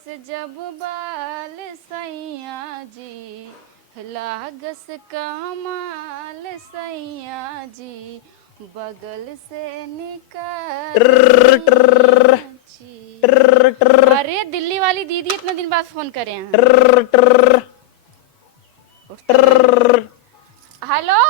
लागस जब बाल सैया जी, लागस कमाल सैया जी, बगल से निकाल जी। अरे दिल्ली वाली दीदी इतना दिन बाद फोन करे हैं। Hello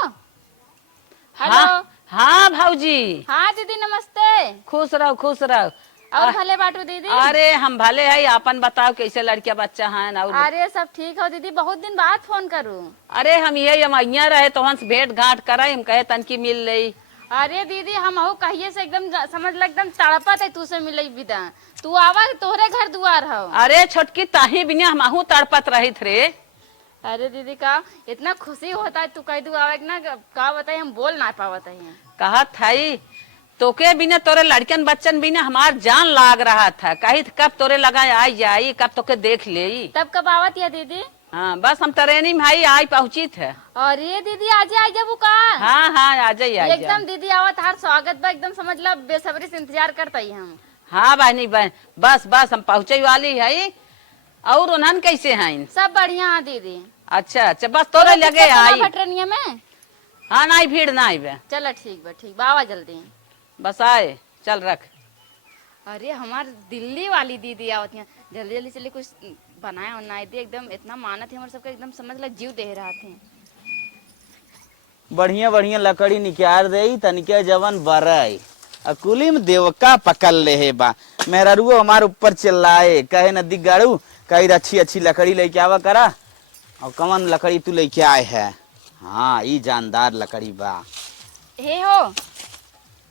hello. हाँ हाँ भाऊजी। हाँ दीदी नमस्ते। खुश रहो खुश रहो। और भले बाटू दीदी। अरे हम भले है, अपन बताओ कैसे लड़किया बच्चा है और। अरे सब ठीक हो दीदी, बहुत दिन बाद फोन करूं। अरे हम ये अइया रहे तो हंस भेंट घाट करे, हम कहे तनकी मिल रही। अरे दीदी हम हो कहिए से एकदम समझ ल एकदम तड़पत है तू से मिले विदा। तू आवा तोहरे घर दुआर हो। अरे छोटकी ताही बिना हमहू तड़पत रही थे। अरे दीदी का इतना खुशी होता है तू कह दू आवे ना, का बताई हम बोल ना पावत है। कहा था तोके बिना तोरे लड़कन बच्चन बिना हमार जान लाग रहा था, कही कब तोरे लगा आई जाई, कब तोके देख ले। तब कब आवत है दीदी? हाँ बस हम ट्रेनिंग में आई आई पहुंची थे। अरे दीदी आज आ जाबू का? हाँ हाँ आ जाइए एकदम दीदी आवत हर स्वागत बा, एकदम समझ लो बेसब्री से इंतजार करता ही हम। हाँ बहनी बहन बस बस हम पहुंचे वाली है। और उन्हन कैसे हैं? सब बढ़िया है दीदी। अच्छा अच्छा बस तोरे लगे आई भटरनिया में। हाँ नहीं भीड़ नहीं बे। चलो ठीक बा आवा जल्दी। बस आए चल रख। अरे हमार दिल्ली वाली दीदी आवत है, जल्दी जल्दी चलिए कुछ बनाए बनाए दे, एकदम इतना मानत है हमारे सबका, एकदम समझ लो जीव दे रहा थे। बढ़िया बढ़िया लकड़ी निकाल दे तनिके जवन बरई अकुली में देवका पकड़ ले है बा। मेरा रुओ हमारे ऊपर चिल्लाए कहे नदी गाड़ू कही अच्छी अच्छी लकड़ी लेके आवा करा। और कौन लकड़ी तू लेके आए है? हाँ ई जानदार लकड़ी बा। हे हो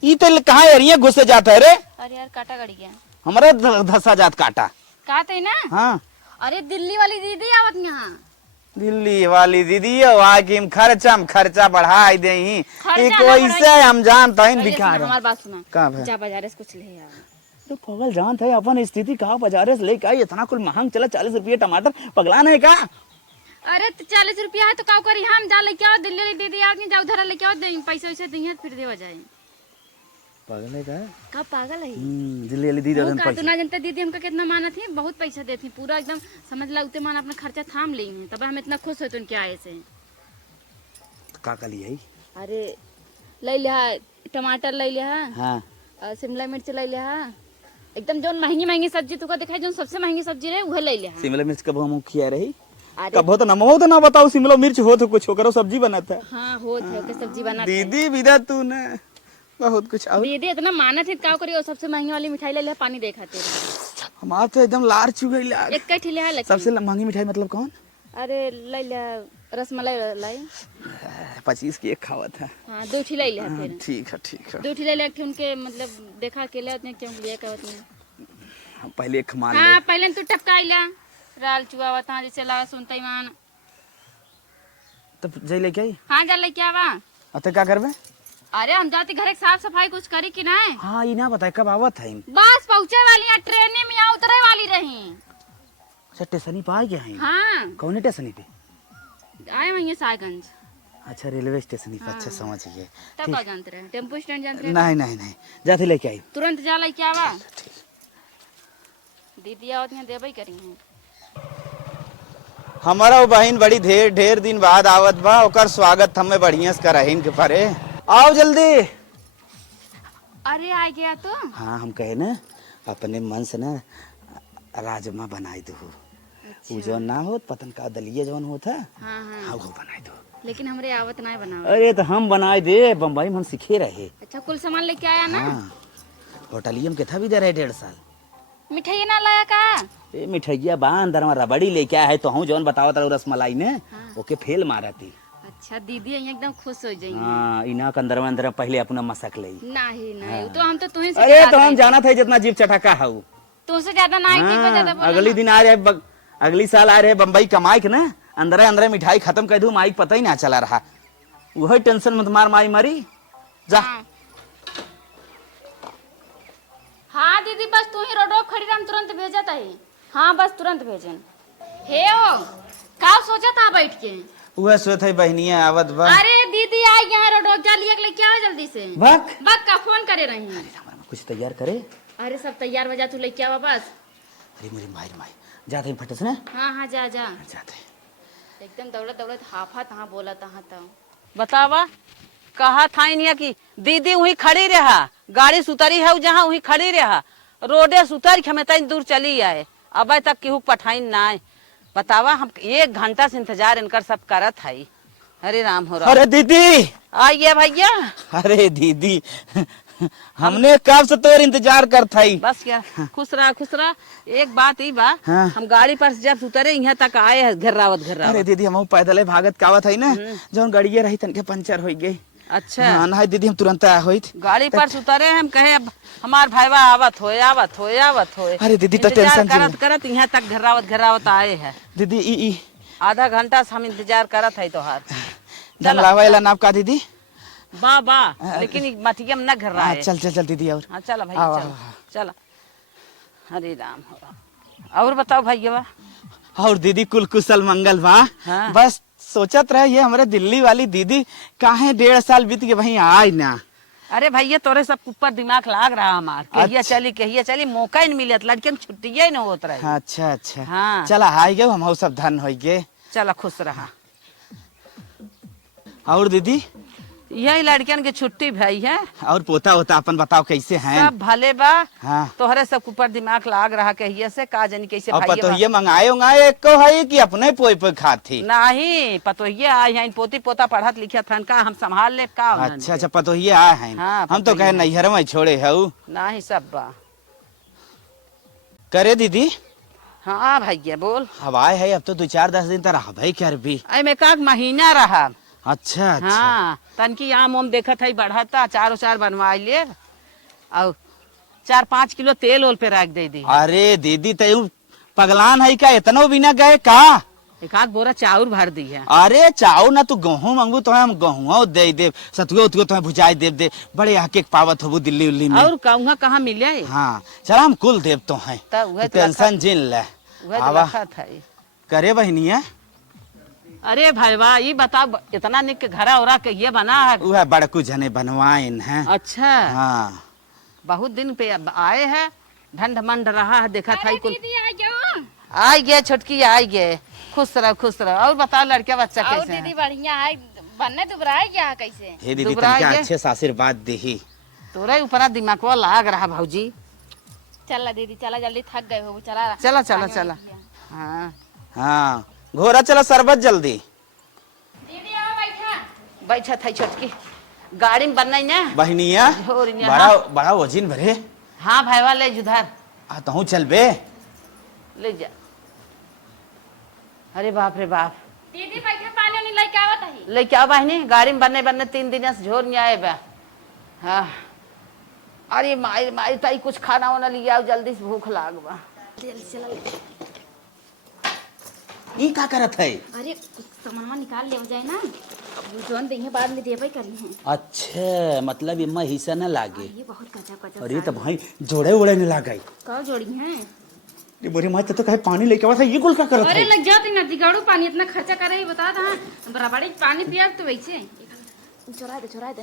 ई तो कहाँ एरिया घुसे जाता है रे? अरे यार काटा गड़ गया हमारा धसा जात काटा काटे ना। हाँ अरे दिल्ली वाली दीदी आवत यहाँ। दिल्ली वाली दीदी वहाँ की खर्चा बढ़ाई दे ही वैसे हम जानता है बिकार। हमारी बात सुना, कहाँ जा बाजार से कुछ ले आओ। तो पगल जानता है अपन स्थिति कहाँ बाजार से लेके आई, इतना कुल महंग चला 40 रुपये टमाटर पगला नहीं का। अरे तो 40 रुपया है तो का करी, हम जा लेके आओ दिल्ली वाली दीदी आवत नहीं, जा उधर लेके आओ पैसे वैसे देंगे फिर दे हो जाए। पागल है का पागल है? दिल्ली वाली दीदी तू ना जानता दीदी हमका कितना माना थी, बहुत पैसा देती पूरा एकदम समझ ला उतने मान अपना खर्चा थाम ली है, तब हम इतना खुश होते उनके आए से। का कली है? अरे ले लिया टमाटर ले लिया, हाँ शिमला मिर्च ले लिया, एकदम जो महंगी महंगी सब्जी तुका दिखाई जो सबसे महंगी सब्जी रहे वह ले लिया। शिमला मिर्च कब हम खिया रही? कब हो तो ना बताओ शिमला मिर्च हो तो कुछ करो सब्जी बनाता है। हाँ हो के सब्जी बनाते दीदी विदा तू ना बहुत कुछ आओ। दीदी इतना माना थे का करियो, सबसे महंगी वाली मिठाई ले ले पानी दे खाते। हमारा तो एकदम लार चुक गई यार। एक कठी ले है सबसे महंगी मिठाई मतलब कौन? अरे ले लिया रसमलाई लाई 25 की एक खावा था। हाँ 2 ठी ले लिया फिर। ठीक है 2 ठी ले लिया कि उनके मतलब देखा अकेले उतने क्यों लिया का उतने। पहले एक खमा ले। हाँ पहले तू टपकाइला राल चुआवा ता जैसे ला सुनता ही मान। तब जई लेके आई। हाँ जा लेके आवा। अते क्या करबे? अरे हम जाती घर साफ सफाई कुछ करी कि नहीं। हाँ ये ना बताए कब आवत है? बस पहुँचे वाली है, ट्रेन में यहाँ उतरे वाली रही। अच्छा स्टेशन पे आ गया है? हाँ कौन स्टेशन पे आए वहीं सागंज। अच्छा रेलवे स्टेशन पे। अच्छा समझ गए। तब का जानते रहे टेम्पो स्टैंड जानते रहे? नहीं जाते लेके आई। तुरंत जा लेके आवा। दीदी आवत यहाँ देबई करी है। हमारा बहन बड़ी ढेर दिन बाद आवत बा, ओकर स्वागत हमें बढ़िया से करहिन के परे। आओ जल्दी। अरे आ गया तो। हाँ हम कहे ना अपने मन से ना राजमा बनाई दो। अच्छा। वो जौन ना हो पतन का दलिया जौन होता। हाँ हाँ हाँ वो बनाई दो। लेकिन हमरे आवत नहीं बनाओ। अरे तो हम बनाए दे, बम्बई में हम सीखे रहे। अच्छा कुल सामान लेके आया ना? हाँ होटलियम के था भी दे रहे 1.5 साल। मिठाई ना लाया का? ए मिठाइया बा अंदर में रबड़ी लेके आया है तो हूँ जौन बतावत रहो रसमलाई ने। हाँ। ओके फेल मारा थी। अच्छा दीदी एकदम खुश हो जाएंगे। हाँ इना के अंदर पहले अपना मसक ले। नहीं हाँ। तो हम तो तुम्हें से अरे तो हम जाना था जितना जीप चटाका है तुमसे ज्यादा नहीं थी, ज्यादा बोला अगली दिन आ रहे अगली साल आ रहे बम्बई कमाई के ना अंदर मिठाई खत्म कर दूं माई पता ही ना चला रहा। वही टेंशन में तुम्हार माई मरी जा। हाँ दीदी बस तू ही रोडो खड़ी हम तुरंत भेजत है। हाँ बस तुरंत भेजन। हे ओ का सोचा था बैठ के? वह सोच है बहनिया आवत बा। अरे दीदी आ यहाँ रोडो जा लिया लेके आओ जल्दी से। बक का फोन करे रही। कुछ तैयार करे। अरे सब तैयार बजा तू लेके आवा बस। अरे मेरी माई माई जाते फटे से ना हाँ हाँ जा जा जाते। एकदम दौड़त दौड़त हाफा तहाँ बोला तहाँ तो बतावा कहा था इनिया की दीदी वहीं खड़ी रहा, गाड़ी सुतरी है जहाँ वहीं खड़ी रहा, रोडे सुतर के हमें तक दूर चली आए, अब तक केहू पठाइन ना आए। बतावा हम 1 घंटा से इंतजार इनकर सब करत है। अरे राम हो रहा। अरे दीदी, आइए भैया। अरे दीदी हमने कब से तोर इंतजार करता ही। बस क्या खुश रहा। एक बात ही बा, हाँ। हम गाड़ी पर से जब सुतरे यहाँ तक आए हैं घर्रावत अरे दीदी हम पैदल भागत कावत है ना, जौन गाड़िया रही तनके पंचर हो गई। अच्छा हाँ ना दीदी हम तुरंत आया होई। गाड़ी पर सुतरे हम कहे अब हमार भाईवा आवत होए। अरे दीदी तो इंतजार टेंशन करत यहाँ तक घर्रावत आए हैं। दीदी ई आधा घंटा से हम इंतजार करत है तोहार। डंगलावा वाला नाप का दीदी। बा लेकिन मटिया में न घर रहा है। चल दीदी और हाँ चला भाई आओ, चला। हरे राम हो राम। और बताओ भैया। और दीदी कुल कुशल मंगल बा। हाँ। बस सोचत रहे ये हमारे दिल्ली वाली दीदी काहे 1.5 साल बीत के वहीं आए ना। अरे भैया तोरे सब ऊपर दिमाग लाग रहा हमार, कहिया चली मौका ही नहीं मिलत, लड़कियन छुट्टिया ही न होत रहे। अच्छा हाँ। चला आए गए हम सब धन हो गए। चला खुश रहा। और दीदी यही लड़कियन की छुट्टी भाई है। और पोता होता अपन बताओ कैसे हैं। सब भले बा। हाँ। तोहरे सब ऊपर दिमाग लाग रहा कहिए से का जानी कैसे और भाई पतोहिए मंगाए एक को है कि अपने पोई खाती। नहीं पतोहिए आए हैं, पोती पोता पढ़त लिखत हन का हम संभाल ले का। अच्छा पतोहिए आए हैं। हाँ, हम तो कहे नैहर में छोड़े है नहीं सब बा। करे दीदी। हाँ भैया बोल। अब आए है अब तो 2-4-10 दिन तक रह भाई कर भी। अरे में का महीना रहा। अच्छा हाँ तनकी आम ओम देखत है बढ़ता, 4 बनवा ले और 4-5 किलो तेल ओल पे रख दे दी। अरे दीदी तयू पगलान है क्या, इतना बिना गए का। एक आध बोरा चाउर भर दी है। अरे चाउ ना तू गेहूं मंगू तो हम गेहूं दे दे, सतुआ उतुआ तो भुजाई दे बड़े आके पावत हो दिल्ली उल्ली में। और कहूँगा कहाँ मिले। हाँ चला हम कुल देव तो हैं, टेंशन जिन ले। करे बहनिया। अरे भाईवा ये बताओ इतना निक घरा ओरा के ये बना है। वह बड़कू जने बनवाइन है। अच्छा हाँ बहुत दिन पे आए हैं, ढंड मंड रहा है देखा था। आ गए छोटकी आ गए। खुश रहो। और बताओ लड़का बच्चा और कैसे दीदी है? बढ़िया है, बनने दुबराए क्या कैसे। हे दीदी दुबरा तनके ये? अच्छे से आशीर्वाद देही। तोरे ऊपर दिमाग लाग रहा भाऊजी। चला दीदी चला, जल्दी थक गए हो। चला चला। हाँ हाँ घोरा चला शरबत जल्दी। दीदी आओ बैठा था छोटकी गाड़ी में बनना ना बहनिया और यहाँ। बड़ा बड़ा वजन भरे। हाँ भाईवा ले जुधार तहू चल बे। ले जा। अरे बाप रे बाप। दीदी बैठा, पानी नहीं लेके आवत है। ले क्या बहनी गाड़ी में बनने 3 दिन से झोर नहीं आए बा। हाँ अरे माई ताई कुछ खाना वाना लिया आओ जल्दी से, भूख लाग बा। ई का करत है। अरे कुछ सामान निकाल ले जाए ना, जोन देंगे बाद में देवे करी है। अच्छा मतलब इमा हिस्सा न लागे। ये बहुत कच्चा अरे तो भाई जोड़े उड़े न लागे। का जोड़ी है। ये बोरी माई तो कहे पानी लेके आवा था, ये कुल का करत है। अरे लग जाती ना दिगाड़ू पानी इतना खर्चा करे ही बता दा। बराबर पानी पिया तो वैसे चुरा दे।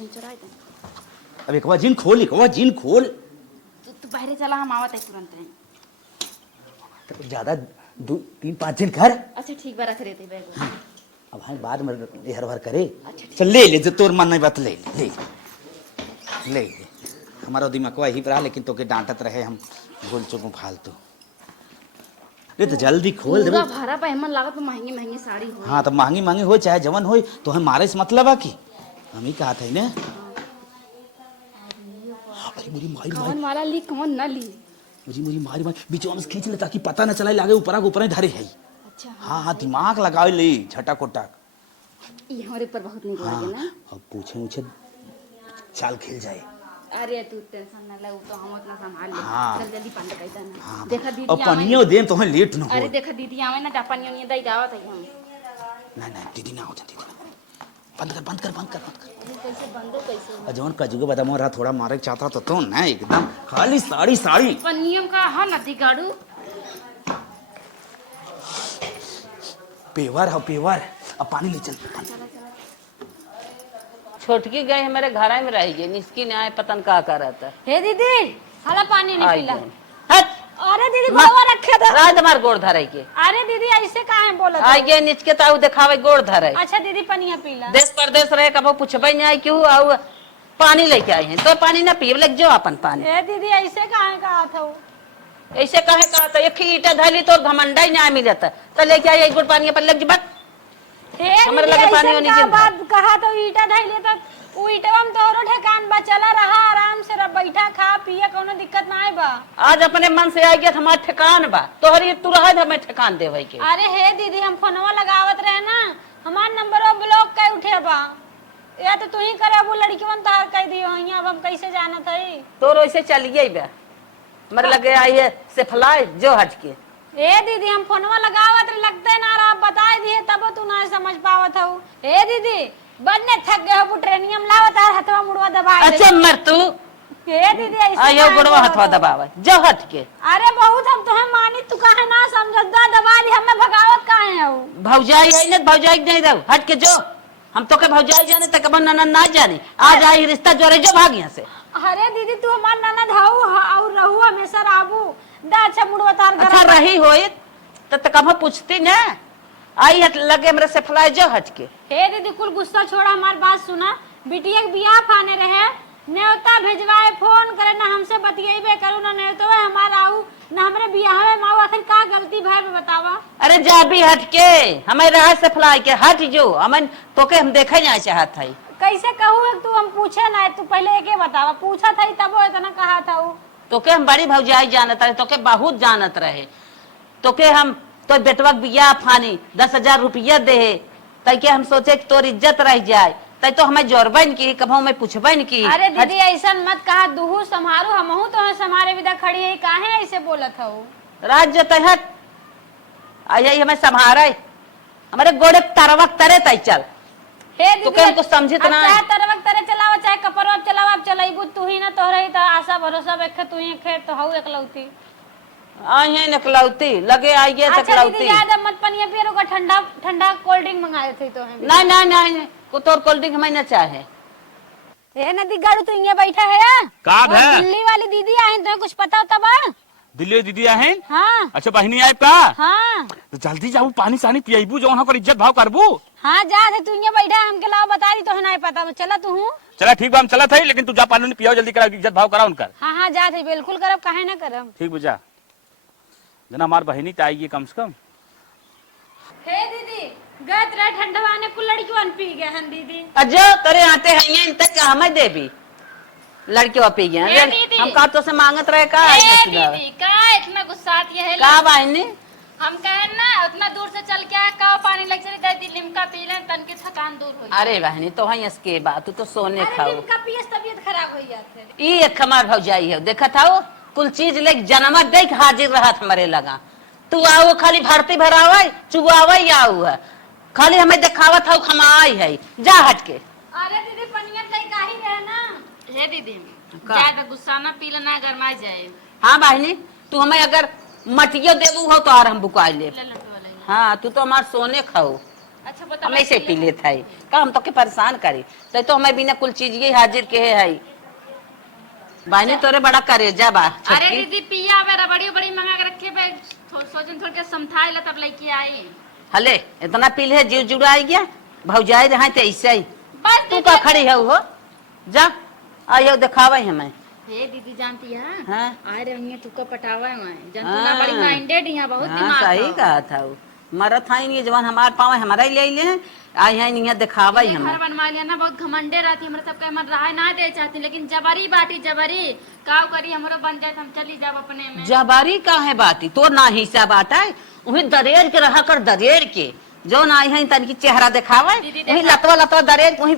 अब एक बार जिन खोल। तू बाहर चला, हम आवत है तुरंत। तो ज्यादा 2-3-5 दिन कर। अच्छा ठीक बात रहते बैग। अब हाँ बाद में हर भर करे। चल ले जो तोर मन नहीं बात ले। हमारा दिमाग वही पर, लेकिन तो के डांटत रहे हम बोल चुकू फालतू। रे तो जल्दी खोल दे। भाड़ा पे मन लागत महंगी साड़ी हो। हाँ तो महंगी हो चाहे जवन हो, तो हम मारे से मतलब है कि हम ही कहा था ना। अरे मेरी माई कौन वाला ली कौन ना ली। मुझे मारी बीच में खींच ले ताकि पता न चला लागे ऊपर धरे है। अच्छा हाँ दिमाग लगाओ ले झटक उटक। ये हमारे ऊपर बहुत नहीं लागे ना। अब पूछे चाल खेल जाए। अरे तू टेंशन ना ले, तो हम उतना संभाल ले। हाँ। चल जल्दी पानी कैसा ना। हाँ। देखा दीदी अब पानियो दे तो हम लेट न हो। अरे देखा दीदी आवे ना पानी नहीं दई दावत है हम। नहीं दीदी ना हो जा, दीदी बंद कर। कैसे बंदो कैसे जवन कजुगे बदाम रहा थोड़ा मारे चाहता तो ना एकदम खाली साड़ी। पनियम का हा नदी गाड़ू पेवर। अब पानी ले चल। छोटकी गई हमारे घर में रह गई, इसकी न्याय पतन का करता। हे दीदी हाला पानी नहीं आई पीला। गई। हट अरे दीदी बाबा रख रखे था। रात हमार गोड़ धरे के अरे दीदी ऐसे काहे बोलत आई गे नीच के ताऊ दिखावे गोड़ धरे। अच्छा दीदी पनिया पीला। देश परदेश रहे कबो पूछबे नहीं आई क्यों आऊ पानी लेके आई हैं तो पानी ना पीब लग जो अपन पानी। ए दीदी ऐसे काहे कहा था? ऐसे कहे कहा तो एक ईटा धैली तो घमंडा ही ना मिलत तो लेके आई एक गुड़ पानी पर लग जबक हमरे लगे पानी होने के बात कहा तो ईटा धैले तो उ ईटवा में तोरो ठेकान बा, चला रहा आराम से रह, बैठा खा पिया कोनो दिक्कत ना बा। आज अपने मन से आई गया हमार ठेकान बा तोहरी तू रह हमें ठेकान देवे के। अरे हे दीदी हम फोनवा लगावत रहे ना, हमार नंबरवा ब्लॉक कर उठे बा, या तो तू ही करे वो लड़कीवन तार कह दियो हइया, अब हम कैसे जानत हई? तोर ऐसे चलिए बे मर लगे आई है से फलाई जो हट के। ए दीदी हम फोनवा लगावत रहे, लगते ना रहा, बताई दिए तब तू ना समझ पावत हऊ। ए दीदी बनने थक गए हो ट्रेनियम लावत है, हथवा मुड़वा दबा दे। अच्छा मर तू ए दीदी ऐसे आयो गुड़वा हथवा दबावे जो हट के। अरे बहुत हम तुम्हें मानी, तू काहे ना समझत? दबा दी हमें भगावत काहे हऊ? भौजाई है ना भौजाई नहीं रहो हट के जो। हम तो के भौजाई जाने तक ननद ना जाने आज आई रिश्ता जोड़े जो भाग यहाँ से। अरे दीदी तू हमार ननद हऊ और रहू हमेशा राबू दा। अच्छा मुड़वा तार अच्छा रही होए तो कब पूछती ना आई हट लगे मेरे से फलाई जो हट के। हे दीदी कुल गुस्सा छोड़ा, हमार बात सुना। बिटिया के बियाह फाने रहे, न्योता भेजवाए, फोन करे ना हमसे बतियाइबे करू ना न्योता हमार आऊ ना हमरे बियाह में माऊ, आखिर का गलती भाई में बतावा? अरे जा भी हट के हमें रहा से फलाई के हट जो हमें तो के हम देखे नहीं चाहत है। कैसे कहू तू? हम पूछे ना, तू पहले एके बतावा। पूछा था तब वो इतना कहा था वो। तो के हम बड़ी भौजाई जानत रहे तो के बहुत जानत रहे तो के हम तो बेटवा बियाह फानी 10,000 रुपया दे तई के हम सोचे कि तोर इज्जत रह जाए तई तो हमें जोरबन की कभू में पूछबन की। अरे दीदी ऐसा मत कहा, दुहू संभारू हमहू तो समारे विदा खड़ी है, काहे ऐसे बोलत हऊ? राज्य तहत आई हमें संभारे हमारे गोड़े तरवक तरे तई चल। हे तो के हमको समझित ना चाहे तरवक तरे चलावा चाहे कपरवा चलावा, अब चलाइबू तू ही ना, तोहरे तो आशा भरोसा वेखे तू ही खेत तो हऊ एकलौती। आई नकलौती लगे आई गए अच्छा तकलौती। दीदी याद है मत पनिया पियो का ठंडा ठंडा कोल्ड ड्रिंक मंगाए थे तो हम। नहीं नहीं नहीं को तोर कोल्ड ड्रिंक हमें ना चाहे। ए नदी गाड़ू तू यहाँ बैठा है का और है? दिल्ली वाली दीदी आई, तुम्हें कुछ पता होता बा? दिल्ली दीदी है। हाँ अच्छा बहनी आए का हाँ तो जल्दी जाऊ पानी सानी पियाबू जो ओकर इज्जत भाव करबू। हाँ जा थे तू यहाँ बैठा है, हमके लाओ बता दी तो नहीं पता, चला तू हूँ। चला ठीक बा हम चलत है लेकिन तू जा पानी पियाओ जल्दी करा इज्जत भाव करा उनकर। हाँ हाँ जा थे बिल्कुल करब, काहे ना करब। ठीक बुझा जना हमार बहनी तो आएगी कम से कम। हे दीदी गए तेरा ठंडवाने को लड़कियों पी गए हैं दीदी। अजो तेरे आते हैं इन तक हमें दे भी लड़कियों पी गए ए दीदी। हम का तो से मांगत रहे का ए आई ना दीदी का इतना गुस्सा आती है? का बाइनी हम कहे ना उतना दूर से चल के का पानी लग चली दादी लिमका पी लें तन के थकान दूर हो। अरे बहनी तो है इसके बात तू तो सोने अरे खाओ इनका पियस तबीयत खराब हो जाते। ई एक हमार भौजाई है देखा था वो कुल चीज ले जन्म देख हाजिर रहा हमारे लगा। तू आओ खाली भरती भरावा चुआवा आऊ है खाली हमें दिखावत हो खमाई है जा हट के। अरे दीदी पनिया तई काहे रहे ना। हे दीदी ज्यादा गुस्सा ना पी लेना गरमा जाए। हाँ बहनी तू हमें अगर मटियो देबू हो तो और हम बुका ले। ले लो तो वाला ही। हाँ तू तो हमार सोने खाओ अच्छा बता हमें से पी लेता है का हम तो के परेशान करी तो हमें बिना कुल चीज ये हाजिर के है बहनी तोरे बड़ा करेजा बा अरे छोटकी। दीदी पिया वे रबड़ी बड़ी मंगा के रखे बे सोचन थोड़ के समझाए ला तब लेके आई। हले इतना पी ले जीव जुड़ा गया भौजाई रहा तो ऐसे ही बस तू दीदी। का खड़ी है वो जा आयो दिखावे हमें। हे दीदी जानती है हाँ आ रही है तू को पटावा है मैं जानती हाँ। ना बड़ी माइंडेड यहाँ बहुत हाँ दिमाग सही है। कहा था वो मरत है नहीं जवान हमार पावे हमारा ही ले ले आई है नहीं दिखावा ही ये हमें। घर बनवा लिया ना बहुत घमंडे रहती है, हमारे सबका मन रहा ना दे चाहती लेकिन जबरी बाटी जबरी काव करी हमरो बन जाए तो हम चली जाब अपने में। जबारी का है बाती तो ना हिस्सा बात है वही दरेर के रहा कर दरेर के जो ना आई है तन की चेहरा दिखावे दीदी वही देखा। लतवा लतवा दरेर वही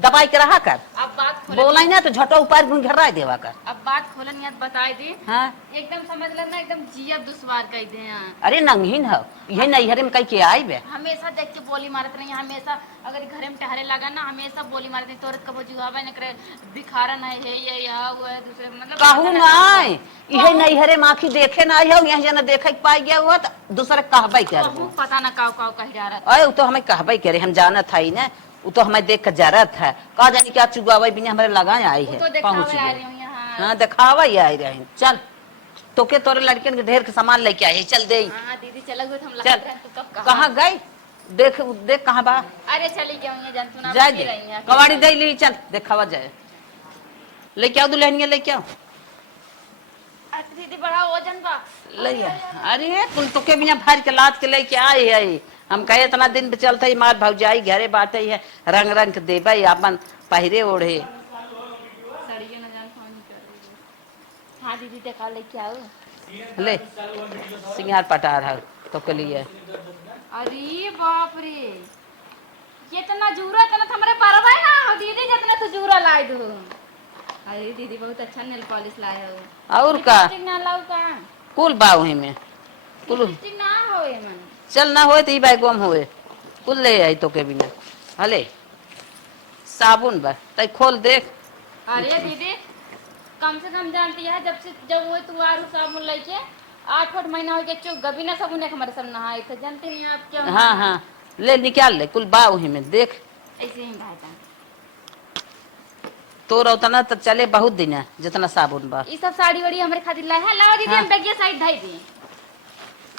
दबाई के रहा कर अब बात खोले बोला ना तो झटो ऊपर घेरा देवा कर। अब बात खोलन याद बताई दी हाँ एकदम समझ लेना एकदम जिया दुश्वार कह दे यहाँ। अरे नंगहीन हो यही नैहरे में कहीं के आई बे हमेशा देख के बोली मारत रही हमेशा अगर घरे में टहरे लगा ना हमेशा बोली मारत रही तोरत कबो जुआवे न करे भिखारा ना है ये यहाँ वो है दूसरे मतलब कहू नाय यही नैहरे माखी देखे ना आई हो यहाँ जना देखे पाई गया हुआ तो दूसरे कहबे कर कहूँ पता ना काव काव कह जा रहा अरे तो हमें कहबे करे हम जानत है ना वो तो हमें देख कर जरत है का जानी क्या चुगावे बिना हमारे लगा आई है तो पहुंच दिखावे आ गए। रही हूँ यहाँ। हाँ दिखावा ही आई रहे चल तो के तोरे लड़कियन के ढेर के सामान लेके आई चल दे हाँ दीदी चला गई, हम चल लगत रहे तू कब कहाँ गई देख देख कहाँ बा अरे चली गई ये जानतू ना जाए बैठी दे रही हैं। कवाड़ी दे ली चल देखावा जाए लेके आओ दुल्हनिया लेके आओ अरे दीदी बड़ा वजन बा। ले आ। अरे कुल तो के बिना भर के लाद के लेके आए है हम कहे इतना दिन पे चलते ही मार भौजाई घरे बाटे है रंग रंग के देबे अपन पहिरे ओढ़े सड़ियो ना जान फोन कर रही। हाँ दीदी देखा लेके आओ। ले सिंगार पटार है तो के लिए अरे बाप रे कितना जूरा तना हमारे परवा ना हो दीदी जितना तू जूरा लाई दो। अरे दीदी बहुत अच्छा नेल पॉलिश लाए हो। और का लिपस्टिक ना लाऊ का कुल बाऊ ही में कुल लिपस्टिक ना होए मन। चल ना होए तो ई बाई गुम होए कुल ले आई तो के बिना हले साबुन बा तई खोल देख अरे दीदी कम से कम जानती है जब वो तू आरू साबुन लेके 8 महीना हो गया चुप गबी ना साबुन एक हमारे सब नहाए थे जानते नहीं आप क्या। हाँ हाँ ले निकाल ले कुल बाऊ ही में देख ऐसे ही भाई तो उतना तो चले बहुत दिन है जितना साबुन बा ये सब साड़ी वाड़ी हमारे खातिर लाए है लाओ दीदी हम बैगिया साइड ढाई दी।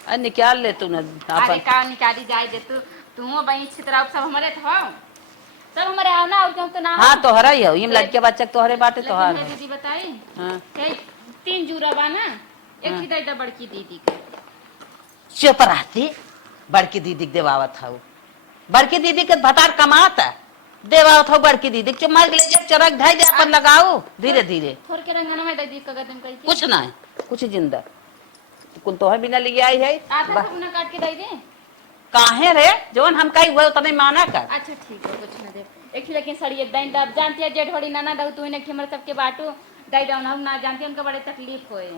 अरे निकाल ले तू ना अरे अपन का निकाली जाए दे तू बहन छितरा सब हमारे था सब हमारे आओ ना और क्यों तो ना हाँ तोहरा ही हो इम लड़के बच्चा तोहरे बाटे तोहार लेकिन दीदी बताई हाँ कई 3 जूरा बा ना एक ही दाई बड़की दीदी के चुप रहती बड़की दीदी के देवावत हूँ बड़की दीदी के भतार कमाता देवावत हूँ बड़की दीदी के चुप मार के ले जा चरक ढाई दे अपन लगाओ धीरे धीरे थोड़ के रंगना में दीदी का गदम करी थी कुछ ना है कुछ जिंदा कुल तोहर बिना ले आई है आधा सब ना काट के दई दे। काहे रे जोन हम कही हुए उतने माना कर अच्छा ठीक है कुछ ना दे एक ही लेकिन सड़ी दाई दब जानती है जेठ बड़ी नाना दऊ तू ने हमर सबके बाटू दाई डाउन हम ना जानती उनका बड़े तकलीफ होए।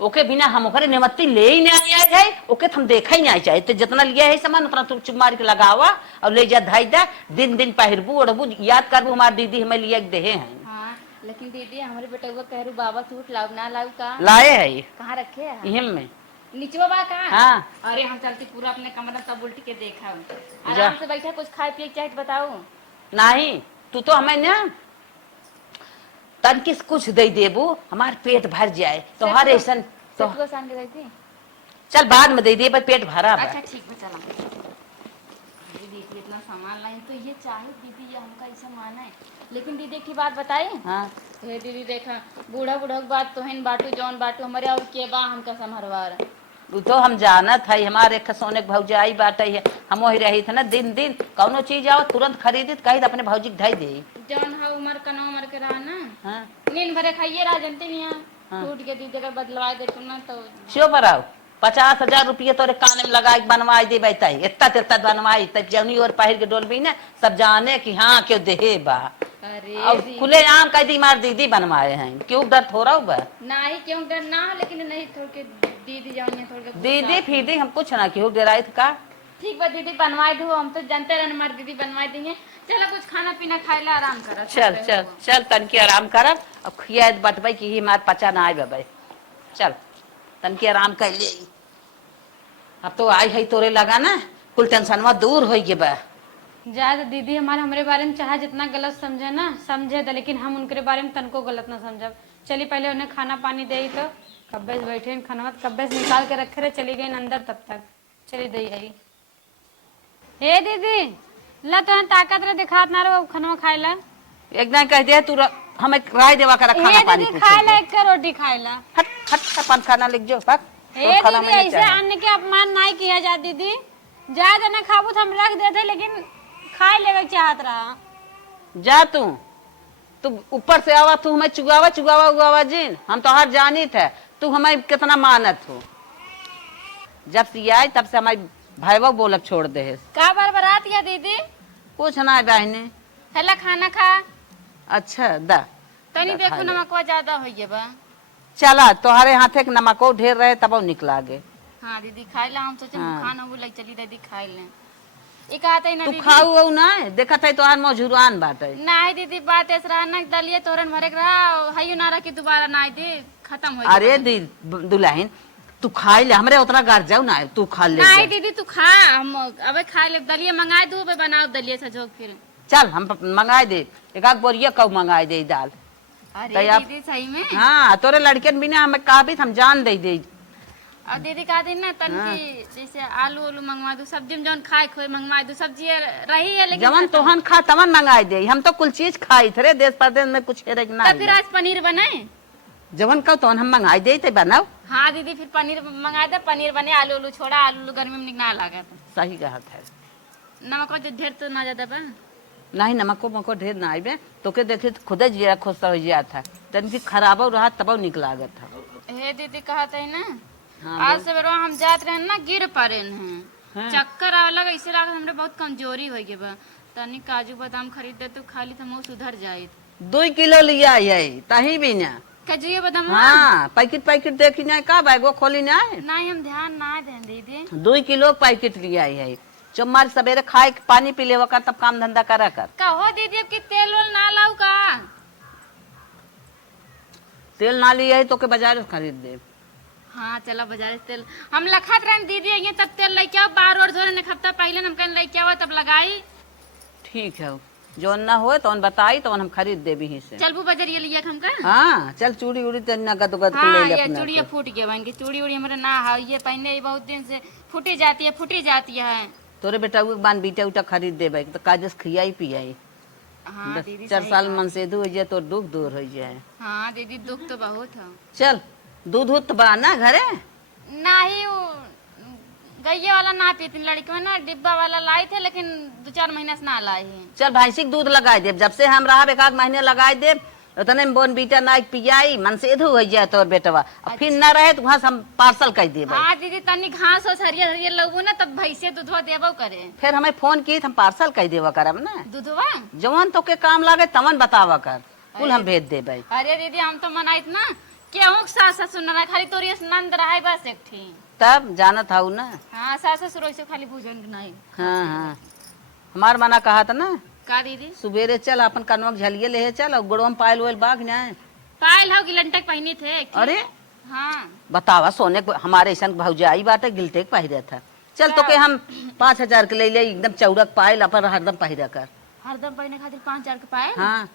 ओके बिना हम ओकरे निमत्ती ले ही नहीं आए है ओके हम देखा ही नहीं चाहे तो जितना लिया है सामान उतना तू चुप मार के लगावा और ले जा धाई दा दिन दिन पहिरबू ओढ़बू याद करबू हमारी दीदी हमें लिया के देहे हैं हाँ लेकिन दीदी हमारे बेटे वो कह रही बाबा सूट लाऊ ना लाऊ का लाए है कहाँ रखे है इहम में नीचवा बा का। हाँ अरे हम चलती पूरा अपने कमरा तब उल्टी के देखा जा। आराम से बैठा कुछ खाए पिए चाहे तो बताओ। नहीं तू तो हमें ना तन किस कुछ दे देबू हमार पेट भर जाए तो हर ऐसा तो सबको सान के देती। चल बाद में दे दिए पर पेट भरा बा अच्छा ठीक है चला दीदी इतना सामान लाई तो ये चाहे दीदी ये हमका ऐसा माना है लेकिन दीदी की बात बताई हाँ हे दीदी देखा बूढ़ा बूढ़ा के बात तोहन बाटू जौन बाटू हमारे और के बा हमका संभरवार वो तो हम जानत है हमारे एक सोने के भौजाई बाटे है हम वही रही थे ना दिन दिन कौनो चीज आओ तुरंत खरीदी कही अपने भौजी के ढाई दे जौन हा उमर का नौ उमर के रहा ना हाँ नींद भरे खाइए रहा जानते नहीं हाँ। टूट के दीदी अगर बदलवा दे तू ना तो क्यों बराओ 50,000 रुपये तोरे कान में लगा के बनवाई दे बैठाई इतना बनवाई तब जौनी और पहिर के डोल भी ना सब जाने कि हाँ क्यों देहे बा अरे और खुले आम कह दी मार दीदी बनवाए हैं क्यों डर थोड़ा बा ना ही क्यों डर ना लेकिन नहीं थोड़ के दीदी जाऊंगी थोड़ के दीदी फीदी हम कुछ ना क्यों डराई का ठीक बा दीदी बनवाई दो हम तो जानते रहने हमारी दीदी बनवाई देंगे चलो कुछ खाना पीना खाए ला आराम कर चल चल चल तनकी आराम करब अब खिया बटबै कि ही मार पचा ना आए बे चल तनकी आराम कर ले अब तो आई है तोरे लगा ना कुल टेंशनवा दूर हो गए बा ज्यादा दीदी हमारे बारे में चाहे जितना गलत समझे ना समझे तो लेकिन हम उनके बारे में तनको गलत ना समझब। चली पहले उन्हें खाना पानी दे तो कब्बे से बैठे खाना कब्बे से निकाल के रखे रहे चली गई अंदर तब तक चली दे आई। हे दीदी ला तो ताकत रहे दिखात ना रहो खाना खाए ला एकदम कह दे तू हमें राय देवा कर खाना पानी दीदी खाए ला एक रोटी खाए ला हट हट अपन खाना लिख जो पक हे दीदी ऐसे अन्न के अपमान नहीं किया जा दीदी ज्यादा ना खाबू तो हम रख देते लेकिन खाए लेवे चाहत रहा जा तू ऊपर से आवा तू हमें चुगावा चुगावा उगावा जिन हम तो हर जानी थे तू हमें कितना मानत हो जब से आई तब से हमारी भाईवा बोलब छोड़ दे का बार बरात या दीदी कुछ ना बहने हेला खाना खा अच्छा दा तनी दा, देखो खा ले। नमकवा ज्यादा हो गया बा। चला तुम्हारे हाथे के नमको ढेर रहे तब निकला गे हाँ दीदी खाए ला हम सोचे हाँ। खाना वो लग चली दीदी खाए ले एक आता ही ना तू दीदी खाऊ ना देखा था तोहार मौजुरान बाटे नहीं दीदी बात ऐसा रहा ना दलिए तोरन भरे के रहा हयो ना रहा कि दोबारा ना दी खत्म हो अरे दुल्हन तू खाई ले हमरे उतना गार जाऊ ना तू खा ले नहीं दीदी तू खा हम अबे खा ले दलिए मंगाए दू बनाओ दलिए से जोक फिर चल हम मंगाए दे एक आध बोरिया कऊ मंगाए दे दाल अरे तै आप दीदी सही में। हाँ तोरे लड़के बिना हमें कहा भी हम जान दे दे। और दीदी कहा दिन ना तनकी जैसे आलू उलू मंगवा दू, सब्जी में जौन खाए खोए मंगवा दू, सब्जी रही है लेकिन जवन तोहन खा तवन मंगाई दे, हम तो कुल चीज खाई थे देश परदेश में कुछ है ना। तब फिर आज पनीर बनाए। जवन कहो तो हम मंगाई दे ते बनाओ। हाँ दीदी फिर पनीर मंगाए थे, पनीर बने, आलू उलू छोड़ा, आलू उलू गर्मी में निकला लगा था। सही कहा था। नमक जो ढेर तो ना ज्यादा बा। नहीं नमको मको ढेर ना आइबे तो के देखे तो खुदे जिया खुश हो जिया था तन की खराबो रहा तब निकला गया था। हे दीदी कहा था ना हाँ, आज सवेरे हम जात रहे ना गिर पड़े हैं, हाँ। चक्कर आवे लगा, इसे लगा हमरे बहुत कमजोरी हो गई बा। तनी काजू बादाम खरीद दे तो खाली तो मुंह सुधर जाए। 2 किलो लिया है तही भी ना। काजू बादाम हाँ पैकेट देखी ना का बैगो खोली ना। नहीं हम ध्यान ना दें दीदी। 2 किलो पैकेट लिया है चुम्मार सवेरे खाए पानी पी ले वकर तब काम धंधा करा कर। कहो दीदी अब की तेल वेल ना लाऊ का। तेल ना लिया है तो के बाजार से खरीद दे। हाँ चलो बाजार से तेल हम लखत रहे दीदी ये तब तेल लेके आओ, बार और धोरे एक हफ्ता पहले हम कहीं लेके आओ तब लगाई। ठीक है जो ना हो तो बताई तो हम खरीद दे भी से। चल वो बाजार ये लिया हमका। हाँ चल चूड़ी उड़ी तो नगद उगद हाँ ले ले ये अपना चूड़िया को। फूट गया बहन की, चूड़ी उड़ी हमारे ना है, ये पहने बहुत दिन से फूटी जाती है। तोरे बेटा बान बीटा उटा खरीद देबे तो काजस खियाई पियाई। हाँ दीदी 4 सही साल कहा। मन से हो जाए तो दुख दूर हो जाए। हाँ दीदी दुख तो बहुत है। चल दूध उत बा ना घरे। नहीं वो गैये वाला ना पीती लड़की में ना, डिब्बा वाला लाई थे लेकिन 2-4 महीना से ना लाई है। चल भैंसी के दूध लगाई दे, जब से हम रहा 1 महीने लगाई दे उतने में बोन बीटा ना पियाई मन से हो जाए तोर बेटवा। फिर ना रहे तो वहाँ हम पार्सल कर देबे। हाँ दीदी तनी घास और हरियर हरियर लगू ना तब भैंसे दूधवा देबो करे। फिर हमें फोन की हम पार्सल कर देवा करब ना। दूधवा जवन तो के काम लागे तवन बतावा कर कुल हम भेज देबे। अरे दीदी हम तो मनाइत ना केहू सास ससुर ना खाली तोरी नंद रहा बस एक थी। तब जानत हूँ ना। हाँ सास ससुर से खाली भोजन नहीं। हाँ हाँ हमार मना कहा था ना का दीदी सुबेरे चल अपन कनवा झलिए ले चल और गोड़वा में पायल उयल बाग जाए। पायल हो गिलंटक पहनी थे एक थी। अरे हाँ बतावा सोने के हमारे ऐसा भौजाई बाटे गिलटे के पहिरे था। चल तो के हम 5000 के ले ले एकदम चौड़क पायल अपन हरदम पहिरा कर। हरदम पहने खातिर 5000 के पायल। हाँ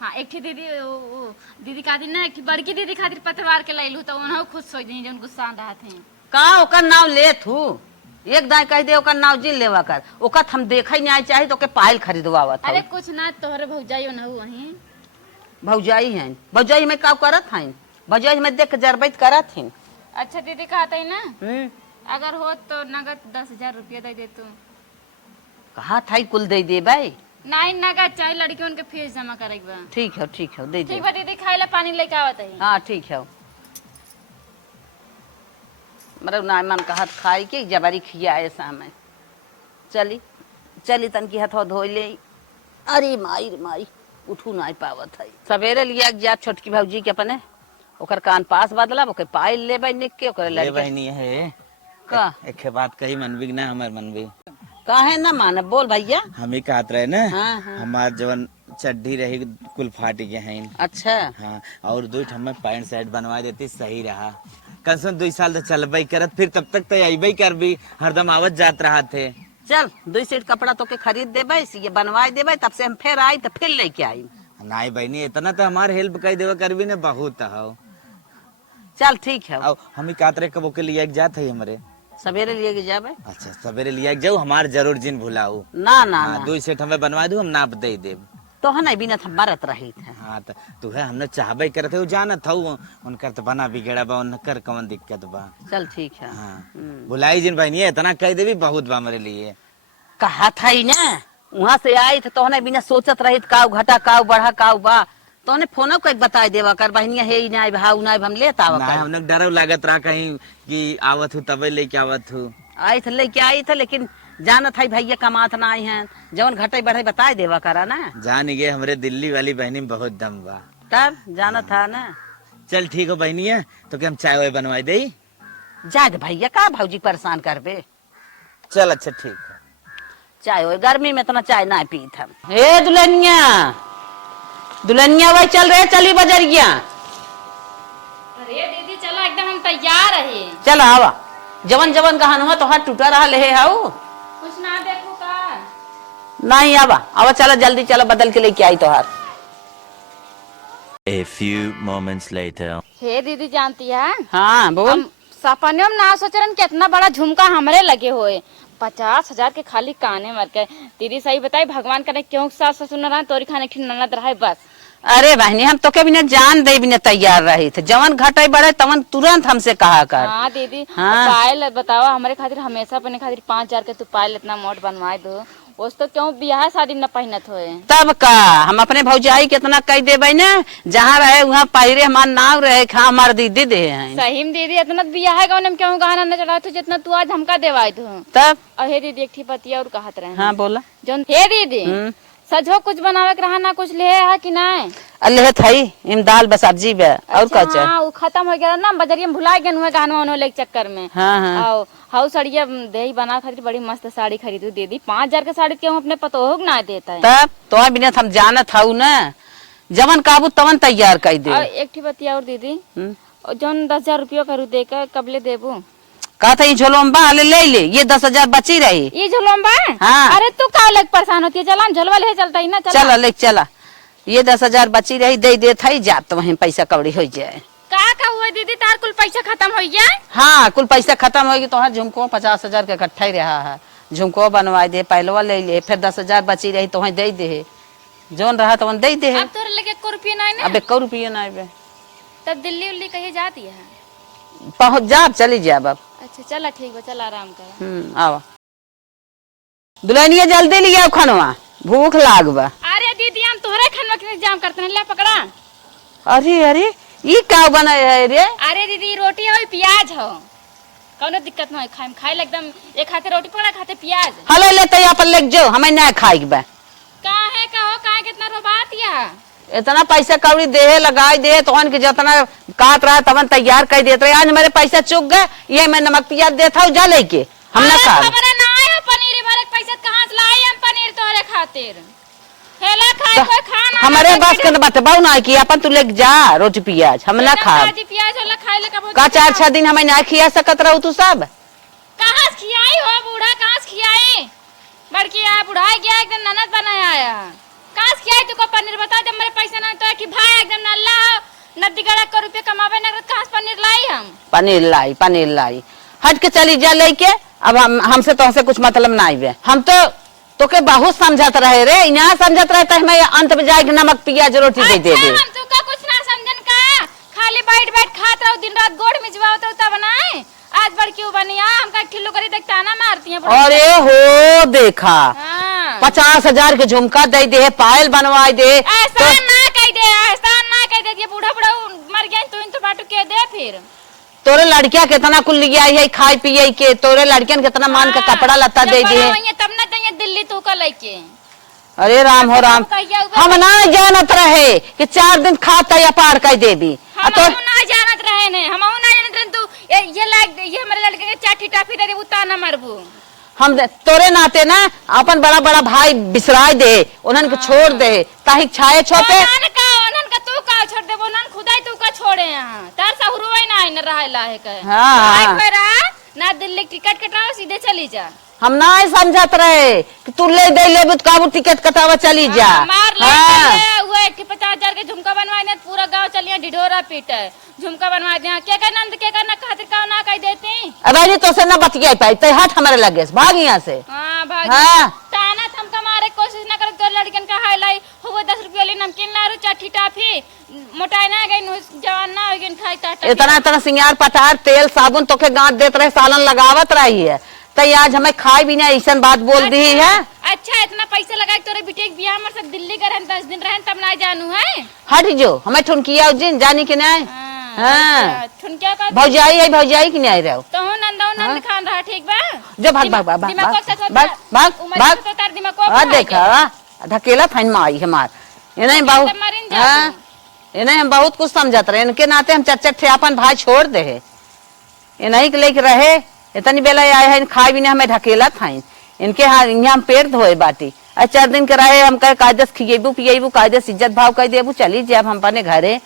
हाँ एक थी दीदी दीदी खातिर ना एक थी बड़की दीदी खातिर पतवार के लैलू तो उन्होंने खुश हो जी जन गुस्सा रहा थे। का ओकर नाव ले थू एक दाई कह दे ओकर नाव जिन लेवा कर ओकर हम देखै नहीं चाहे तो के पायल खरीदवावत अरे हूँ। कुछ ना तोहरे भौजाई न वहीं भौजाई हैं भौजाई में का करत हैं भौजाई में देख के जरबैत करत हैं। अच्छा दीदी कहते ना अगर हो तो नगद 10,000 रुपया दे दे तू। कहा था कुल दे दे भाई। नहीं नगद चाहिए लड़कियों के फीस जमा करेगा। ठीक है दे दे। ठीक बा दीदी खाए ला पानी लेके आवत है। हाँ ठीक है मतलब ना मन कहत खाई के जबरी खियाए सामे चली तन की हथवा धो ले। अरे माई रे माई उठू ना पावत है। सवेरे लिया जा छोटकी भौजी के अपने ओकर कान पास बदला ओके पायल ले निक के ओकर ले लड़के बहनी है का एक बात कही मन भी ना हमार मन भी काहे ना माने बोल भैया। हम ही कहत रहे ना हाँ, हाँ। हमार जवन चड्ढी रही कुल फाटी के हैं। अच्छा हाँ और 2 हमें पैंट शर्ट बनवा देती सही रहा कम से कम 2 साल तो चलबई करत फिर तब तक तो अबई कर भी हरदम आवत जात रहा थे। चल 2 सेट कपड़ा तो के खरीद देबे ये बनवा देबे तब से हम फिर आई तो फिर लेके आई। नहीं बहनी इतना तो हमारे हेल्प कर देवा कर भी ने बहुत हो। चल ठीक है और हम ही कहत रहे कब के लिए जात है हमारे सवेरे लिए जाबे। अच्छा सवेरे लिया जाओ हमार जरूर जिन भुलाऊ। ना ना हाँ, ना 2 सेट हमें बनवा दू हम नाप दे देब। तो है बिना मरत रही थे। हाँ तो तू है हमने चाहबे करते हो जानत हो उनकर तो बना बिगड़ा बा उनकर कौन दिक्कत बा। चल ठीक है। हाँ बुलाई जिन बहनी इतना कह देवी बहुत बा मेरे लिए। कहा था ही ना वहाँ से आई थे तो बिना सोचत रही काव घटा काव बढ़ा काव बा तो फोनो को बता देवा कर बहनिया है ना भाव ना हम लेता ना हमने डर लागत रहा कहीं कि आवत हूँ तबे लेके आवत हूँ। आई थे लेके आई थे लेकिन जानत है भैया कमात ना आई है जवन घटे बढ़े बता देवा करा ना। जान गए हमरे दिल्ली वाली बहनी में बहुत दम बा तब जाना था ना। चल ठीक हो बहनी है तो क्या हम चाय वाय बनवाई दे। जा दे भैया का भौजी परेशान करबे। चल अच्छा ठीक है चाय हो गर्मी में इतना चाय ना पी था। हे दुल्हनिया वही चल रहे चली बजरिया। अरे दीदी चलो एकदम हम तैयार है। चल आवा जवन जवन गहन हो तो हाथ टूटा रहा ले हाउ कुछ ना देखो का नहीं आवा आवा चला जल्दी चला बदल के लेके आई तो हाथ। A few moments later. हे दीदी जानती है हाँ बोल। हम सपने में ना सोच रहे हैं कितना बड़ा झुमका हमरे लगे हुए 50,000 के खाली काने मर के। दीदी सही बताई भगवान करे क्यों सास ससुर न रहा तोरी खाने की ननद रहे बस। अरे बहनी हम तो के बिना जान दे बिना तैयार रही थे, जवन घटाई बढ़े तवन तुरंत हमसे कहा कर। हाँ दीदी हाँ। पायल बताओ हमारे खातिर हमेशा अपने खातिर 5,000 के तू पायल इतना मोट बनवाए दो उस तो क्यों ब्याह शादी न पहनत होए। तब का हम अपने भौजाई कितना कह देबे न, जहाँ रहे वहाँ पहिरे हमार नाव रहे खा हमार दीदी दे हैं। सही में दीदी इतना ब्याह है कौन क्यों गहना न चढ़ा तू जितना तू आज हमका देवाई तू। तब हे दीदी एक ठीक पतिया और कहत रहे हाँ बोला। जौन हे दीदी सजो कुछ बनावे के रहा ना कुछ ले है कि नहीं। अल्लाह थई इम दाल बस सब्जी बे और का चाह। हाँ वो खत्म हो गया ना बजरिया में भुला गए हुए गहना उन्होंने ले चक्कर में। हाँ हाँ आओ हाउ साड़िया दही बना खातिर बड़ी मस्त साड़ी खरीदू दीदी 5,000 के साड़ी क्यों अपने पतोह ना देता है। तब तो बिना हम जानत हूँ न, जवन काबू तवन तैयार कर दे। और एक ठीक बतिया और दीदी जौन 10,000 रुपया करू दे कर कबले देबू कहा था ये झोलम्बा ले ले ये 10,000 बची रही। ये झोलम्बा हाँ। अरे तू का लग परेशान होती है चला झोलवा ले चलता ही ना चला ले चला ये 10,000 बची रही दे था जात तो वहीं पैसा कौड़ी हो जाए। का हुआ दीदी तार कुल पैसा खत्म हो गया। हाँ कुल पैसा खत्म होगी तो झुमको 50,000 का इकट्ठा ही रहा है, झुमको बनवा दे पहलवा ले ले फिर 10,000 बची रही तो वहीं दे दे जोन रहा तो दे दे। अब तोरे लगे 1 रुपया नहीं ना। अब 1 रुपया नहीं बे। तब दिल्ली उल्ली कहीं जाती है। पहुँच जाब चली जाब अब। अच्छा चला ठीक बा चल आराम कर। आवा दुल्हनिया जल्दी लिया खनवा भूख लाग बा। अरे दीदी हम तोहरे खनवा के इंतजाम करते हैं ले पकड़ा। अरे अरे ये क्या बना है रे। अरे दीदी रोटी हो प्याज हो कौनो दिक्कत नहीं खाए खाए एकदम एक हाथे रोटी पकड़ा खाते प्याज। हलो ले तो यहाँ पर ले जो हमें ना खाई बा। कहाँ है कहो कहाँ कितना रोबात या इतना पैसा कौड़ी दे लगाई दे तो के जितना काट रहा तवन तैयार कर देते आज मेरे पैसा चुक गए ये मैं नमक प्याज देता हूँ जा लेके हम ना खा। ना आया पनीर वाले पैसा कहाँ से लाए हम पनीर तोहरे खातिर हेला खाए कोई खाना हमारे पास के बताओ ना कि अपन तू लेके जा रोटी प्याज हम ना खा। प्याज वाला खाए ले का 4-6 दिन हमें ना खिया सकत रहू तू सब। कहाँ से खियाई हो बूढ़ा कहाँ से खियाई बड़की आ बुढ़ा गया एकदम ननद बनाया आया कहाँ से खियाई तुको पनीर बता दे मेरे पैसा ना तो कि भाई एकदम नल्ला नदी गड़ा कर रुपये कमावे ना कहाँ से पनीर लाई हम। पनीर लाई हट के चली जा लेके अब हमसे तो कुछ मतलब ना आए हम तो के बहुत समझत रहे रे यहाँ समझत रहे तो हमें अंत में जाके नमक प्याज रोटी दे दे। हम तो का कुछ ना समझन का खाली बैठ खात रहो दिन रात गोड़ मिजवाओ तो तब बनाए आज बड़की बनिया हमका ठिल्लू करी देख ताना मारती है। अरे हो देखा हाँ। 50,000 के झुमका दे दे पायल बनवा दे ऐसा ना कह दे ये बूढ़ा मर गया तो बाटू के दे फिर तोरे लड़किया कितना कुल लिया है खाई पिए के तोरे लड़कियन कितना मान के कपड़ा लत्ता दे दिए तब ना चाहिए दिल्ली तू का लेके। अरे राम हो राम हम ना जानत रहे कि 4 दिन खाता या पार कर देवी हम ना जानत रहे ने हम ना जानत रहे तू ये लाग ये हमारे लड़के के चाटी टाफी दे उता ना मरबू हम तोरे नाते ना अपन बड़ा बड़ा भाई बिसराय दे उन्हन के छोड़ दे ताही छाए छोपे उन्हन का तू का छोड़ दे उन्हन खुदाई तू का छोड़े यहां तार सहुरुई ना इन रहा लाहे के। हां ना दिल्ली टिकट कटाओ सीधे चली जा हम ना समझत रहे कि तू ले दे ले काबू टिकट कटावा चली जा। मार ले वो 50,000 के झुमका बनवाए ने पूरा गांव चलिए ढिढोरा पीटे झुमका बनवा दे के का नंद के करना खातिर का ना कह देती। अबे नहीं तो से ना बतिया पाई ते हट हमारे लगे भाग यहाँ से। हां भाग हां ताना हमका मारे कोशिश ना कर तो लड़कन का हाईलाई हो 10 रुपया ले नमकीन लारू चाठी टाफी मोटाई ना गई जवान ना हो गई खाई ता इतना सिंगार पटार तेल साबुन तो के गांठ देत रहे सालन लगावत रही है तो आज हमें खाए भी ना ऐसा बात बोल दी है। अच्छा इतना पैसा लगा तोरे बेटे के बियाह में सब दिल्ली का रहन 10 दिन रहन तब ना जानू है। हट जो हमें ठुनकिया जिन जानी के नहीं। हां ठुनकिया का भौजाई की नहीं आई रहो तो नंद खान रहा ठीक बा जो भाग देखा ढकेला फाइन में आई हमार इन्हें हम बहुत कुछ समझत रहे इनके नाते हम चट अपन भाई छोड़ दे है इन्हीं के लेके रहे इतनी बेला आए हैं खाए भी नहीं हमें ढकेला थाइन इनके यहाँ हम पेड़ धोए बाटी 4 दिन के रहे हम कहे कायदे खिएबू पिएबू कायदे इज्जत भाव कह देबू चली जाब हम अपने घरे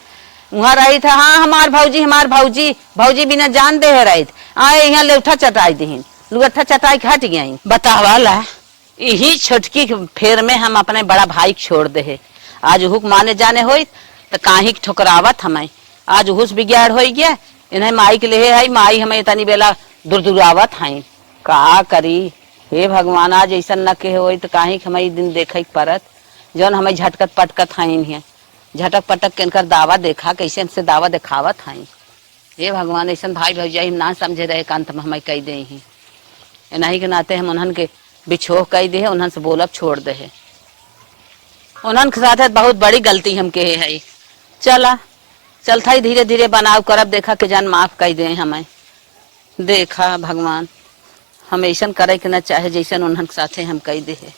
वहाँ रही था। हाँ हमार भौजी बिना जान दे रही आए यहाँ लेउठा चटाई दीन लुगट्ठा चटाई हट गई बतावाला यही छोटकी फेर में हम अपने बड़ा भाई छोड़ दे आज हुक माने जाने हो तो काहे के ठुकरावत हमें। आज हुस बिगाड़ हो गया, इन्हें माई के लिए है, माई हमें तनी बेला दुरदुरावत है। का करी हे भगवान, आज ऐसा न के हो तो काहे के हमें दिन देखे परत जौन हमें झटकत पटकत है, झटक पटक के इनकर दावा देखा कैसे से दावा दिखावत है। हे भगवान, ऐसा भाई भौजाई ना समझे रहे कांत में हमें कह दे ही, नहीं के नाते हम उन्हन के बिछोह कह दे, उन्हन से बोलब छोड़ दे। उन्हन के साथ बहुत बड़ी गलती हम के है। चलता ही धीरे धीरे बनाव करब, देखा के जान माफ कह दे हमें। देखा भगवान, हम ऐसा करे के न चाहे जैसन उन्हन के साथे हम कह दे है।